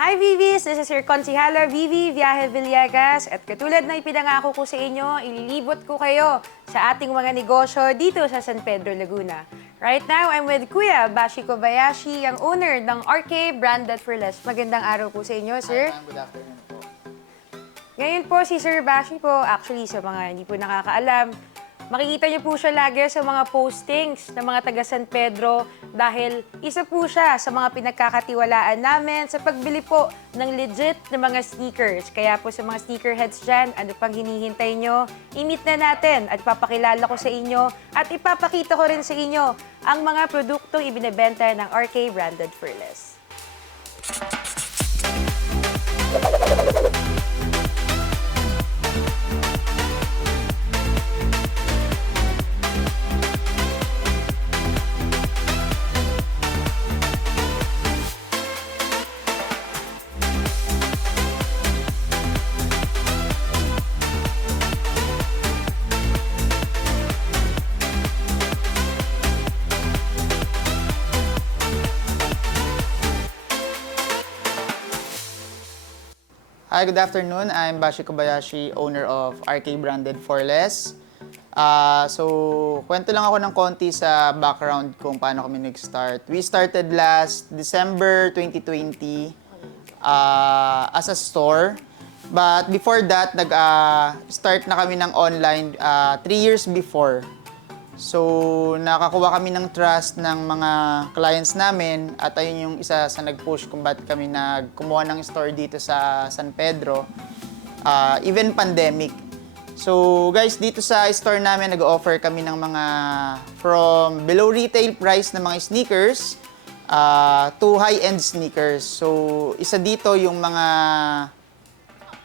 Hi Vivis! This is your konsihala Vivi Viaje Villegas at katulad na ipinangako ko sa inyo, ililibot ko kayo sa ating mga negosyo dito sa San Pedro, Laguna. Right now, I'm with Kuya Bashi Kobayashi, ang owner ng RK Branded for Less. Magandang araw po sa inyo, sir. Good afternoon po. Ngayon po si Sir Bashi po, actually sa mga hindi po nakakaalam, makikita niyo po siya lagi sa mga postings ng mga taga San Pedro dahil isa po siya sa mga pinagkakatiwalaan namin sa pagbili po ng legit na mga sneakers. Kaya po sa mga sneakerheads dyan, ano pang hinihintay nyo? I-meet na natin at papakilala ko sa inyo at ipapakita ko rin sa inyo ang mga produktong ibinebenta ng RK Branded for Less. Hi, good afternoon. I'm Bashi Kobayashi, owner of RK Branded for Less. So, kwento lang ako ng konti sa background kung paano kami nag-start. We started last December 2020 as a store. But before that, nag-start na kami ng online 3 years before. So, nakakuha kami ng trust ng mga clients namin at ayun yung isa sa nag-push kung ba't kami kumuha ng store dito sa San Pedro, even pandemic. So, guys, dito sa store namin, nag-offer kami ng mga from below retail price na mga sneakers to high-end sneakers. So, isa dito yung mga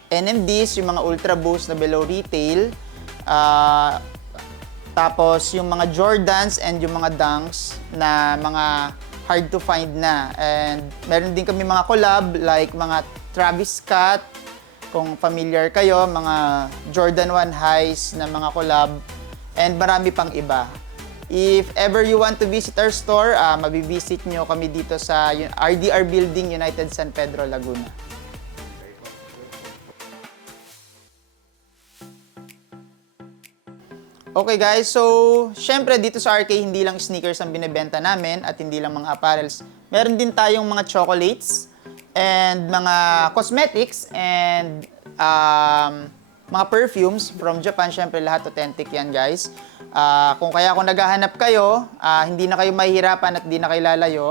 NMDs, yung mga Ultra Boost na below retail, tapos, yung mga Jordans and yung mga Dunks na mga hard to find na. And meron din kami mga collab like mga Travis Scott, kung familiar kayo, mga Jordan 1 highs na mga collab, and marami pang iba. If ever you want to visit our store, mabivisit nyo kami dito sa RDR Building, United San Pedro, Laguna. Okay guys, so syempre dito sa RK hindi lang sneakers ang binebenta namin at hindi lang mga apparels. Meron din tayong mga chocolates and mga cosmetics and mga perfumes from Japan. Syempre lahat authentic yan guys. Kung kaya naghahanap kayo, hindi na kayo mahihirapan at hindi na kayo lalayo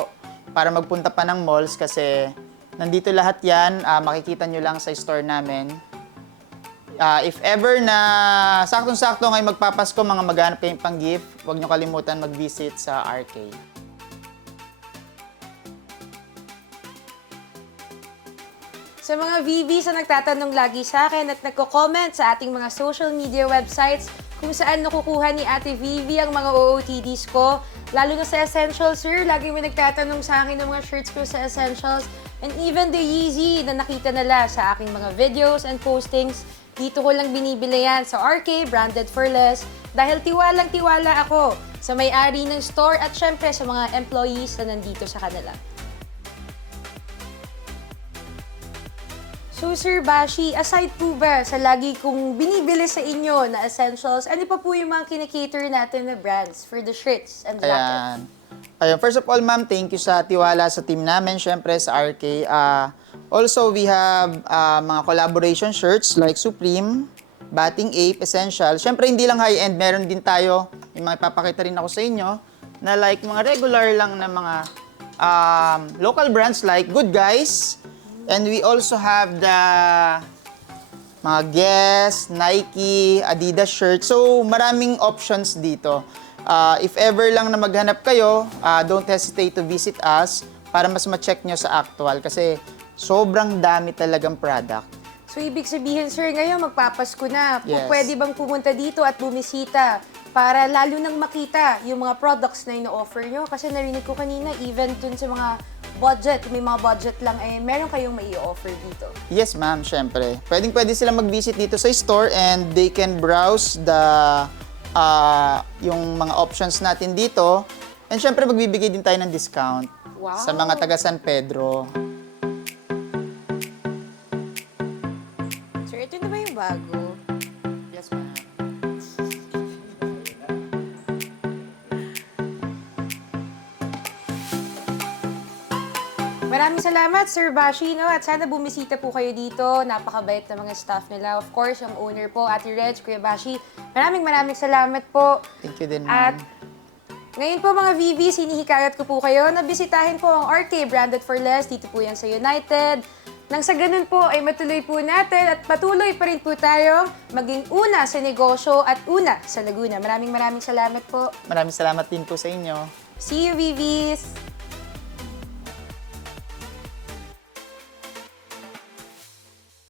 para magpunta pa ng malls kasi nandito lahat yan. Makikita nyo lang sa store namin. If ever na saktong-sakto ngayon magpapasko, mga maghanap kayong pang-gift, huwag nyo kalimutan mag-visit sa RK. Sa mga VVs na nagtatanong lagi sa akin at nagko-comment sa ating mga social media websites kung saan nakukuha ni Ate Vivi ang mga OOTDs ko, lalo na sa Essentials, sir. Lagi may nagtatanong sa akin ng mga shirts ko sa Essentials and even the Yeezy na nakita nila sa aking mga videos and postings. Dito ko lang binibili yan sa RK Branded for Less dahil tiwalang-tiwala ako sa may-ari ng store at syempre sa mga employees na nandito sa kanila. So Sir Bashi, aside po ba sa lagi kong binibili sa inyo na essentials, ano pa po yung mga kinikater natin na brands for the shirts and jackets? Ayun, first of all, ma'am, thank you sa tiwala sa team namin, syempre sa RK. Also, we have mga collaboration shirts like Supreme, Batting Ape, Essential. Syempre, hindi lang high-end, meron din tayo, yung mga ipapakita rin ako sa inyo, na like mga regular lang na mga local brands like Good Guys. And we also have the mga Guess, Nike, Adidas shirts. So, maraming options dito. If ever lang na maghanap kayo, don't hesitate to visit us para mas ma-check nyo sa actual kasi sobrang dami talagang product. So, ibig sabihin, sir, ngayon magpapasko na. Yes. Pwede bang pumunta dito at bumisita para lalo nang makita yung mga products na ino-offer nyo? Kasi narinig ko kanina, even dun sa mga budget, may mga budget lang, meron kayong mai-offer dito. Yes, ma'am, syempre. Pwede sila mag-visit dito sa store and they can browse yung mga options natin dito. And syempre, magbibigay din tayo ng discount Wow. sa mga taga San Pedro. bago. Yes, ma'am. Maraming salamat, Sir Bashi, no? At sana bumisita po kayo dito. Napakabait na mga staff nila. Of course, yung owner po, Ate Reg, Kuya Bashi. Maraming salamat po. Thank you din, At ma'am. ngayon po mga VVs, hinihikayat ko po kayo na bisitahin po ang RK Branded for Less. Dito po yan sa United. Nang sa ganun po ay matuloy po natin at patuloy pa rin po tayo maging una sa negosyo at una sa Laguna. Maraming salamat po. Maraming salamat din po sa inyo. See you, VVs!